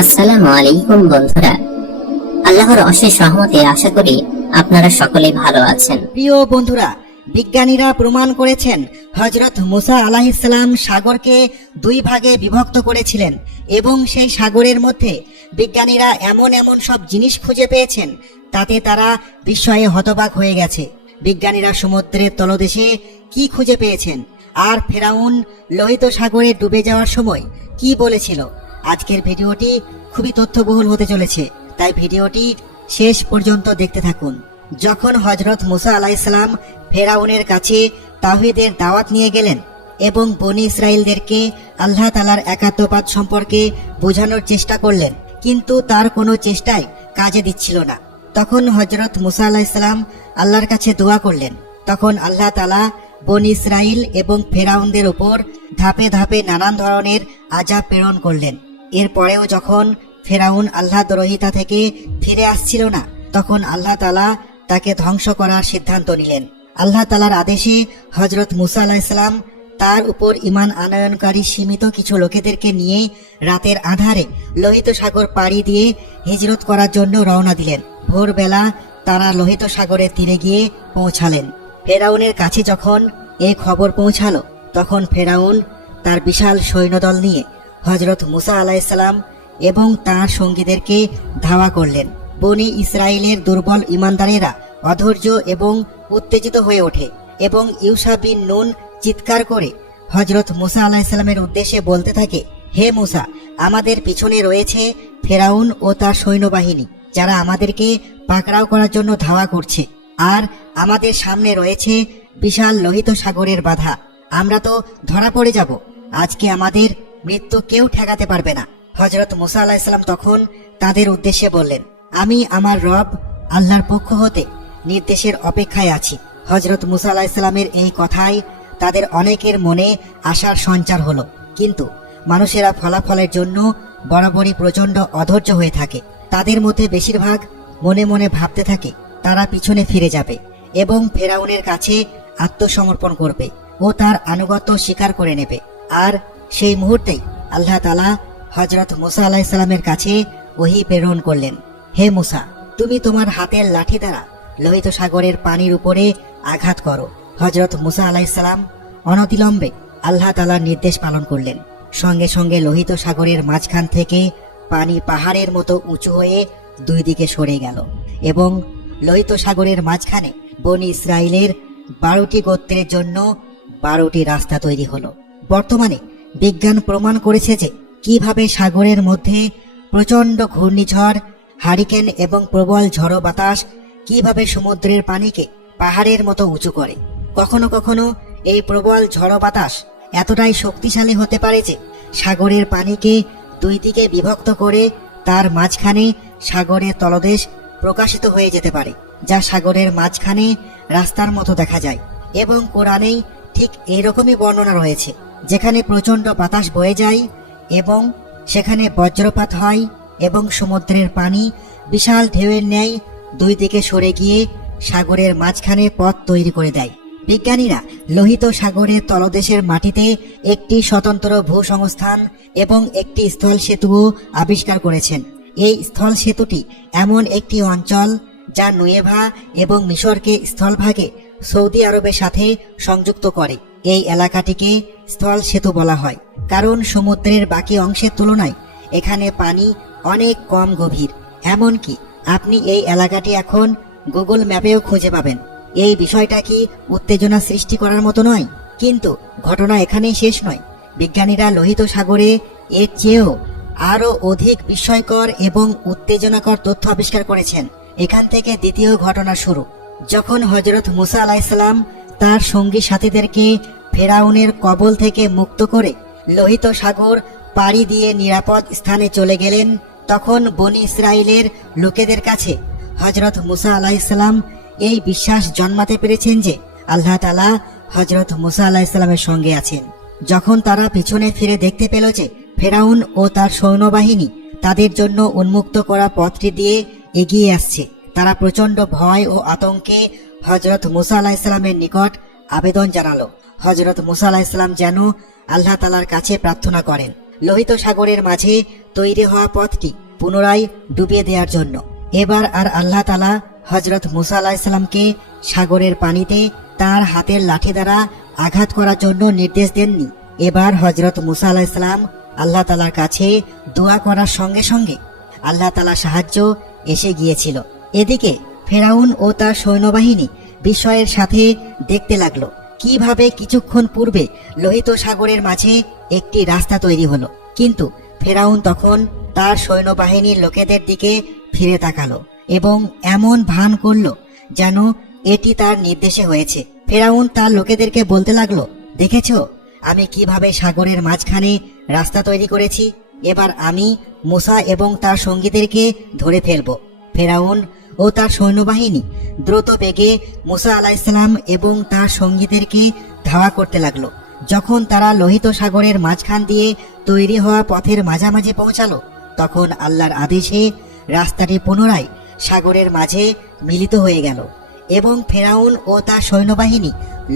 আসসালামু আলাইকুম বন্ধুরা, আল্লাহর অশেষ রহমতে আশা করি আপনারা সকলে ভালো আছেন। প্রিয় বন্ধুরা, বিজ্ঞানীরা প্রমাণ করেছেন হযরত মুসা আলাইহিস সালাম সাগরকে দুই ভাগে বিভক্ত করেছিলেন এবং সেই সাগরের মধ্যে বিজ্ঞানীরা এমন এমন সব জিনিস খুঁজে পেয়েছেন, তাতে তারা বিস্ময়ে হতবাক হয়ে গেছে। বিজ্ঞানীরা সমুদ্রের তলদেশে কি খুঁজে পেয়েছেন, আর ফেরাউন লোহিত সাগরে ডুবে যাওয়ার সময় কি বলেছিল। আজকের ভিডিওটি খুবই তথ্যবহুল হতে চলেছে, তাই ভিডিওটি শেষ পর্যন্ত দেখতে থাকুন। যখন হযরত মুসা আলাইহিস সালাম ফেরাউনের কাছে তাওহীদের দাওয়াত নিয়ে গেলেন এবং বনি ইসরাইলদেরকে আল্লাহ তাআলার একাত্মবাদ সম্পর্কে বোঝানোর চেষ্টা করলেন, কিন্তু তার কোনো চেষ্টাই কাজে দিচ্ছিল না। তখন হযরত মুসা আলাইহিস সালাম আল্লাহর কাছে দোয়া করলেন। তখন আল্লাহ তাআলা বনি ইসরাইল এবং ফেরাউনদের উপর ধাপে ধাপে নানান ধরনের আযাব প্রেরণ করলেন। এরপরেও যখন ফেরাউন আল্লাহ দ্রোহিতা থেকে ফিরে আসছিল না, তখন আল্লাহ তাআলা তাকে ধ্বংস করার সিদ্ধান্ত নিলেন। আল্লাহ তাআলার আদেশে হযরত মুসা আলাইহিস সালাম তার উপর ঈমান আনয়নকারী সীমিত কিছু লোকেদেরকে নিয়ে রাতের আঁধারে লোহিত সাগর পাড়ি দিয়ে হিজরত করার জন্য রওনা দিলেন। ভোরবেলা তারা লোহিত সাগরের তীরে গিয়ে পৌঁছালেন। ফেরাউনের কাছে যখন এ খবর পৌঁছালো, তখন ফেরাউন তার বিশাল সৈন্যদল নিয়ে হযরত মুসা আলাইহিস সালাম এবং তার সঙ্গীদেরকে ধাওয়া করলেন। বনি ইসরায়েলের দুর্বল ঈমানদারেরা অধৈর্য এবং উত্তেজিত হয়ে ওঠে এবং ইউশা বিন নুন চিৎকার করে হযরত মুসা আলাইহিস সালামের উদ্দেশ্যে বলতে থাকে, হে মুসা, আমাদের পিছনে রয়েছে ফেরাউন ও তার সৈন্যবাহিনী, যারা আমাদেরকে পাকড়াও করার জন্য ধাওয়া করছে, আর আমাদের সামনে রয়েছে বিশাল লোহিত সাগরের বাধা। আমরা তো ধরা পড়ে যাব। আজকে আমাদের মৃত্যু কেউ ঠেকাতে পারবে না। হযরত মুসা আলাইহিস সালাম তখন তাদের উদ্দেশ্যে বললেন, আমি আমার রব আল্লাহর পক্ষ হতে নির্দেশের অপেক্ষায় আছি। হযরত মুসা আলাইহিস সালামের এই কথায় তাদের অনেকের মনে আশার সঞ্চার হলো, কিন্তু মানুষেরা ফলাফলের জন্য বরাবরই প্রচণ্ড অধৈর্য হয়ে থাকে। তাদের মধ্যে বেশিরভাগ মনে মনে ভাবতে থাকে তারা পিছনে ফিরে যাবে এবং ফেরাউনের কাছে আত্মসমর্পণ করবে ও তার আনুগত্য স্বীকার করে নেবে। আর সেই মুহূর্তেই আল্লাহ তাআলা হযরত মুসা আলাইহিস সালামের কাছে ওহী প্রেরণ করলেন, হে মুসা, তুমি তোমার হাতের লাঠি দ্বারা লোহিত সাগরের পানির উপরে আঘাত করো। হযরত মুসা আলাইহিস সালাম অনতিবিলম্বে আল্লাহ তাআলার নির্দেশ পালন করলেন। সঙ্গে সঙ্গে লোহিত সাগরের মাঝখান থেকে পানি পাহাড়ের মতো উঁচু হয়ে দুই দিকে সরে গেল এবং লোহিত সাগরের মাঝখানে বনি ইসরায়েলের 12টি গোত্রের জন্য 12টি রাস্তা তৈরি হলো। বর্তমানে বিজ্ঞান প্রমাণ করেছে যে কিভাবে সাগরের মধ্যে প্রচণ্ড ঘূর্ণিঝড়, হারিকেন এবং প্রবল ঝড়ো বাতাস কিভাবে সমুদ্রের পানিকে পাহাড়ের মতো উঁচু করে। কখনো কখনো এই প্রবল ঝড়ো বাতাস এতটাই শক্তিশালী হতে পারে যে সাগরের পানিকে দুই দিকে বিভক্ত করে তার মাঝখানে সাগরের তলদেশ প্রকাশিত হয়ে যেতে পারে, যা সাগরের মাঝখানে রাস্তার মতো দেখা যায়। এবং কোরআনেই ঠিক এরকমই বর্ণনা রয়েছে, যেখানে প্রচণ্ড বাতাস বয়ে যায় এবং সেখানে বজ্রপাত হয় এবং সমুদ্রের পানি বিশাল ঢেউয়ের ন্যায় দুই দিকে সরে গিয়ে সাগরের মাঝখানে পথ তৈরি করে দেয়। বিজ্ঞানীরা লোহিত সাগরের তলদেশের মাটিতে একটি স্বতন্ত্র ভূসংস্থান এবং একটি স্থল সেতুও আবিষ্কার করেছেন। এই স্থল সেতুটি এমন একটি অঞ্চল যা নুয়েভা এবং মিশরকে স্থলভাগে সৌদি আরবের সাথে সংযুক্ত করে। এই এলাকাটিকে স্থল সেতু বলা হয় কারণ সমুদ্রের বাকি অংশের তুলনায় এখানে পানি অনেক কম গভীর। এমনকি আপনি এই এলাকাটি এখন গুগল ম্যাপেও খুঁজে পাবেন। এই বিষয়টা কি উত্তেজনা সৃষ্টি করার মতো নয়? কিন্তু ঘটনা এখানেই শেষ নয়। বিজ্ঞানীরা লোহিত সাগরে এর চেয়েও আরও অধিক বিস্ময়কর এবং উত্তেজনাকর তথ্য আবিষ্কার করেছেন। এখান থেকে দ্বিতীয় ঘটনা শুরু। যখন হযরত মুসা আলাইহিস সালাম তার সঙ্গী সাথীদেরকে ফেরাউনের কবল থেকে মুক্ত করে লোহিত সাগর পাড়ি দিয়ে নিরাপদ স্থানে চলে গেলেন, তখন বনি ইসরায়েলের লোকেদের কাছে হযরত মুসা আলাইহিস সালাম এই বিশ্বাস জন্মাতে পেরেছেন যে আল্লাহ তাআলা হযরত মুসা আলাইহিস সালামের সঙ্গে আছেন। যখন তারা পিছনে ফিরে দেখতে পেল যে ফেরাউন ও তার সৈন্যবাহিনী তাদের জন্য উন্মুক্ত করা পথটি দিয়ে এগিয়ে আসছে, তারা প্রচণ্ড ভয় ও আতঙ্কে হযরত মুসা আলাইহিস সালামের নিকট আবেদন জানালো। হযরত মুসা আলাইহিস সালাম যেন আল্লাহ তাআলার কাছে প্রার্থনা করেন। লোহিত সাগরের মাঝে তৈরি হওয়া পথটি পুনরায় ডুবিয়ে দেওয়ার জন্য। এবার আর আল্লাহ তাআলা হযরত মুসা আলাইহিসসালামকে সাগরের পানিতে তার হাতের লাঠি দ্বারা আঘাত করার জন্য নির্দেশ দেননি। এবার হযরত মুসা আলাইহিসসালাম আল্লাহ তাআলার কাছে দোয়া করার সঙ্গে সঙ্গে আল্লাহ তাআলার সাহায্য এসে গিয়েছিল। এদিকে ফেরাউন ও তার সৈন্যবাহিনী বিস্ময়ের সাথে দেখতে লাগলো কিভাবে কিছুক্ষণ পূর্বে লোহিত সাগরের মাঝে একটি রাস্তা তৈরি হলো। কিন্তু ফেরাউন তখন তার সৈন্যবাহিনীর লোকেদের দিকে ফিরে তাকালো এবং এমন ভান করলো যেন এটি তার নির্দেশে হয়েছে। ফেরাউন তার লোকেদেরকে বলতে লাগলো, দেখেছো আমি কিভাবে সাগরের মাঝখানে রাস্তা তৈরি করেছি? এবার আমি মুসা এবং তার সঙ্গীদেরকে ধরে ফেলবো। ফেরাউন ও তার সৈন্যবাহিনী দ্রুত বেগে মুসা আলাইহিসসালাম এবং তার সঙ্গীদেরকে ধাওয়া করতে লাগলো। যখন তারা লোহিত সাগরের মাঝখান দিয়ে তৈরি হওয়া পথের মাঝামাঝি পৌঁছালো, তখন আল্লাহর আদেশে রাস্তাটি পুনরায় সাগরের মাঝে মিলিত হয়ে গেল এবং ফেরাউন ও তার সৈন্যবাহিনী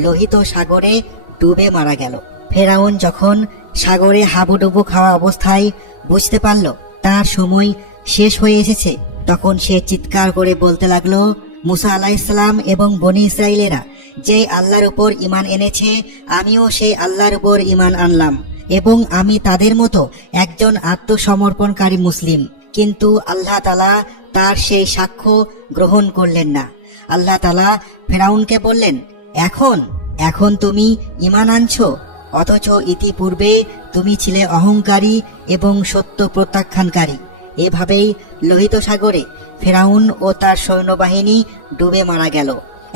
লোহিত সাগরে ডুবে মারা গেল। ফেরাউন যখন সাগরে হাবুডুবু খাওয়া অবস্থায় বুঝতে পারল তার সময় শেষ হয়ে এসেছে, তখন সে চিৎকার করে বলতে লাগলো, মুসা আলাইহিসসালাম এবং বনি ইসরাইলেরা যে আল্লাহর উপর ঈমান এনেছে, আমিও সেই আল্লাহর উপর ঈমান আনলাম এবং আমি তাদের মতো একজন আত্মসমর্পণকারী মুসলিম। কিন্তু আল্লাহ তাআলা তার সেই সাক্ষ্য গ্রহণ করলেন না। আল্লাহ তাআলা ফেরাউনকে বললেন, এখন তুমি ঈমান আনছো, অথচ ইতিপূর্বে তুমি ছিলে অহংকারী এবং সত্য প্রত্যাখ্যানকারী। এভাবেই লোহিত সাগরে ফেরাউন ও তার সৈন্যবাহিনী ডুবে মারা গেল।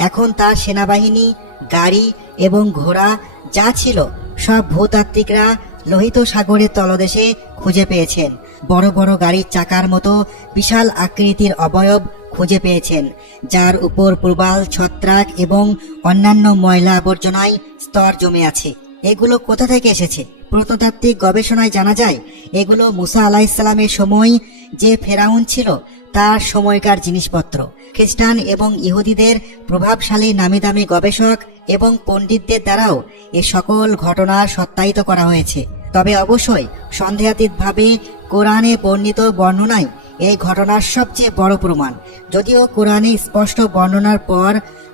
এখন তার সেনাবাহিনী, গাড়ি এবং ঘোড়া যা ছিল সব ভূতাত্ত্বিকরা লোহিত সাগরের তলদেশে খুঁজে পেয়েছেন। বড় বড় গাড়ির চাকার মতো বিশাল আকৃতির অবয়ব খুঁজে পেয়েছেন, যার উপর প্রবাল, ছত্রাক এবং অন্যান্য ময়লা আবর্জনায় স্তর জমে আছে। এগুলো কোথা থেকে এসেছে? প্রত্নতাত্ত্বিক গবেষণায় জানা যায় এগুলো মুসা আলাইহিসসালামের সময় যে ফেরাউন ছিল তার সময়কার জিনিসপত্র। খ্রিস্টান এবং ইহুদিদের প্রভাবশালী নামিদামি গবেষক এবং পণ্ডিতদের দ্বারাও এ সকল ঘটনা সত্যায়িত করা হয়েছে। তবে অবশ্যই সন্দেহাতীতভাবে কোরআনে বর্ণিত বর্ণনাই এই ঘটনার সবচেয়ে বড় প্রমাণ। যদিও কোরআনে স্পষ্ট বর্ণনার পর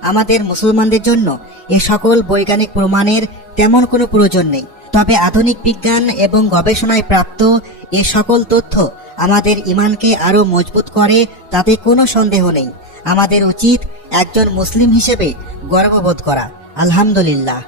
আমাদের মুসলমানদের জন্য এ সকল বৈজ্ঞানিক প্রমাণের তেমন কোনো প্রয়োজন নেই। তবে আধুনিক বিজ্ঞান এবং গবেষণায় প্রাপ্ত এ সকল তথ্য আমাদের ঈমানকে আরো মজবুত করে, তাতে কোনো সন্দেহ নেই। আমাদের উচিত একজন মুসলিম হিসেবে গর্ববোধ করা। আলহামদুলিল্লাহ।